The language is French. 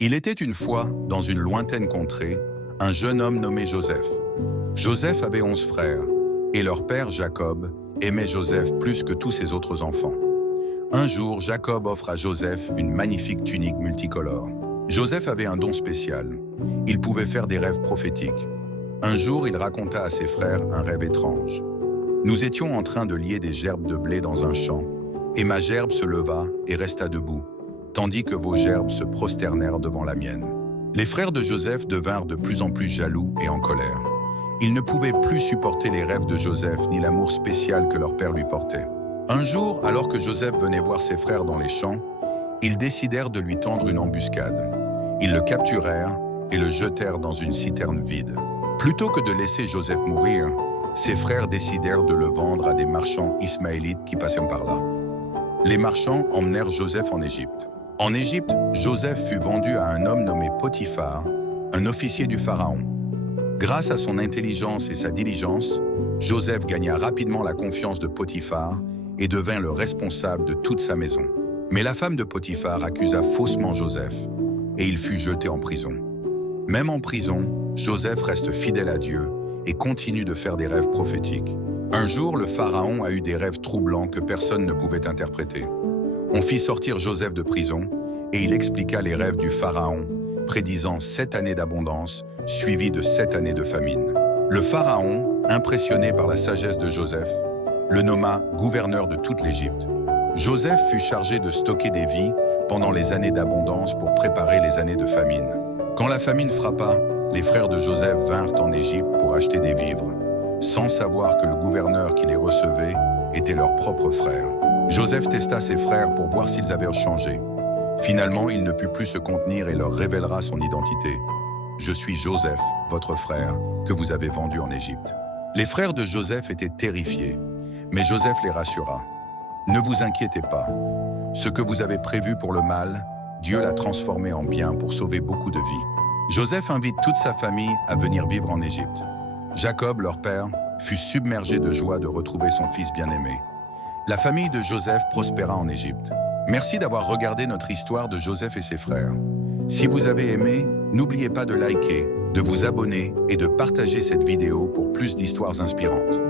Il était une fois, dans une lointaine contrée, un jeune homme nommé Joseph. Joseph avait 11 frères, et leur père, Jacob, aimait Joseph plus que tous ses autres enfants. Un jour, Jacob offre à Joseph une magnifique tunique multicolore. Joseph avait un don spécial. Il pouvait faire des rêves prophétiques. Un jour, il raconta à ses frères un rêve étrange. Nous étions en train de lier des gerbes de blé dans un champ, et ma gerbe se leva et resta debout, tandis que vos gerbes se prosternèrent devant la mienne. Les frères de Joseph devinrent de plus en plus jaloux et en colère. Ils ne pouvaient plus supporter les rêves de Joseph ni l'amour spécial que leur père lui portait. Un jour, alors que Joseph venait voir ses frères dans les champs, ils décidèrent de lui tendre une embuscade. Ils le capturèrent et le jetèrent dans une citerne vide. Plutôt que de laisser Joseph mourir, ses frères décidèrent de le vendre à des marchands ismaélites qui passaient par là. Les marchands emmenèrent Joseph en Égypte. En Égypte, Joseph fut vendu à un homme nommé Potiphar, un officier du Pharaon. Grâce à son intelligence et sa diligence, Joseph gagna rapidement la confiance de Potiphar et devint le responsable de toute sa maison. Mais la femme de Potiphar accusa faussement Joseph et il fut jeté en prison. Même en prison, Joseph reste fidèle à Dieu et continue de faire des rêves prophétiques. Un jour, le Pharaon a eu des rêves troublants que personne ne pouvait interpréter. On fit sortir Joseph de prison et il expliqua les rêves du Pharaon, prédisant 7 années d'abondance suivies de 7 années de famine. Le Pharaon, impressionné par la sagesse de Joseph, le nomma gouverneur de toute l'Égypte. Joseph fut chargé de stocker des vies pendant les années d'abondance pour préparer les années de famine. Quand la famine frappa, les frères de Joseph vinrent en Égypte pour acheter des vivres, sans savoir que le gouverneur qui les recevait était leur propre frère. Joseph testa ses frères pour voir s'ils avaient changé. Finalement, il ne put plus se contenir et leur révélera son identité. « Je suis Joseph, votre frère, que vous avez vendu en Égypte. » Les frères de Joseph étaient terrifiés, mais Joseph les rassura. « Ne vous inquiétez pas. Ce que vous avez prévu pour le mal, Dieu l'a transformé en bien pour sauver beaucoup de vies. » Joseph invite toute sa famille à venir vivre en Égypte. Jacob, leur père, fut submergé de joie de retrouver son fils bien-aimé. La famille de Joseph prospéra en Égypte. Merci d'avoir regardé notre histoire de Joseph et ses frères. Si vous avez aimé, n'oubliez pas de liker, de vous abonner et de partager cette vidéo pour plus d'histoires inspirantes.